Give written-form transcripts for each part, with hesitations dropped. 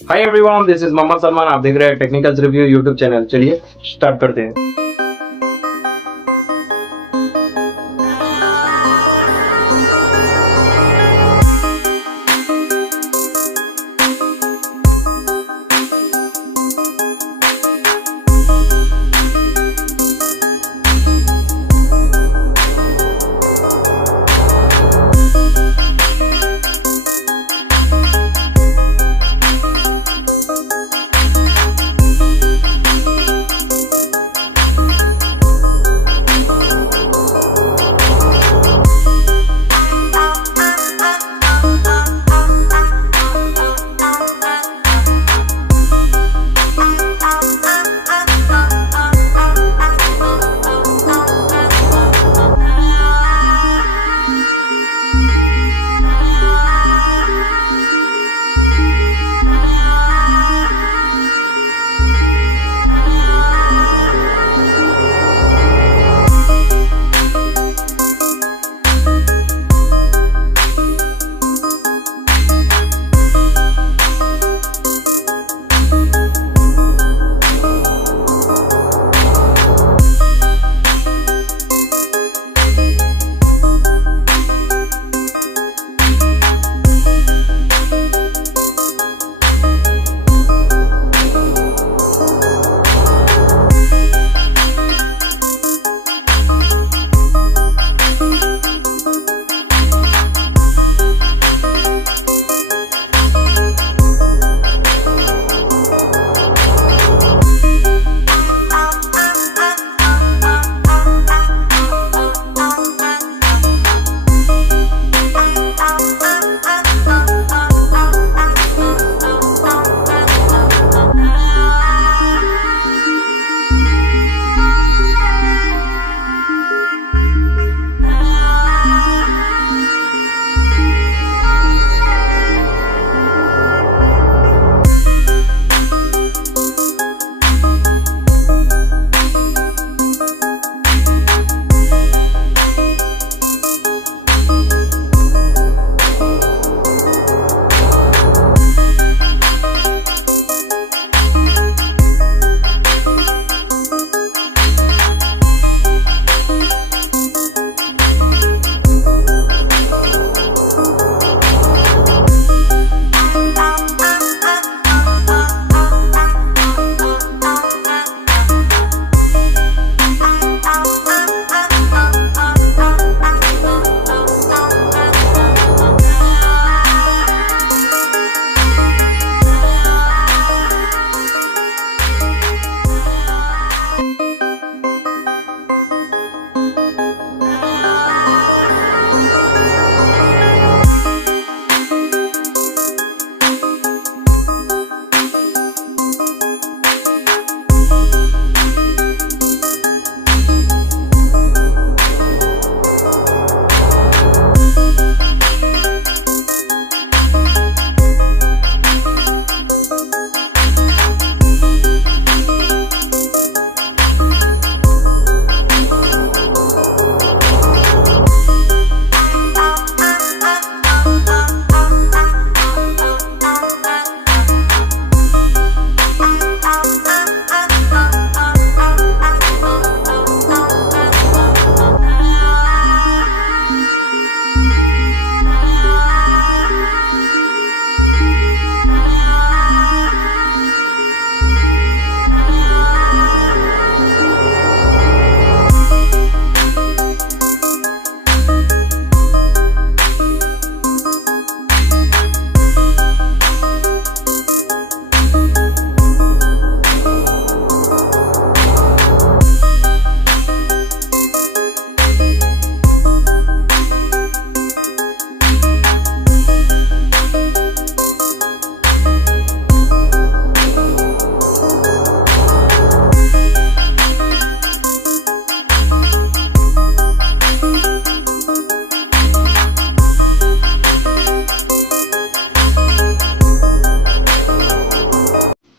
Hi everyone, this is Mohammad Salman. आप देख रहे हैं टेक्निकल रिव्यू यूट्यूब चैनल। चलिए स्टार्ट करते हैं।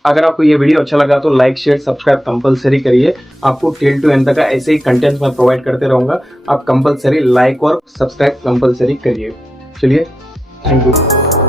अगर आपको ये वीडियो अच्छा लगा तो लाइक शेयर सब्सक्राइब कंपलसरी करिए। आपको टिल टू एंड तक ऐसे ही कंटेंट्स मैं प्रोवाइड करते रहूंगा। आप कंपलसरी लाइक और सब्सक्राइब कंपलसरी करिए। चलिए, थैंक यू।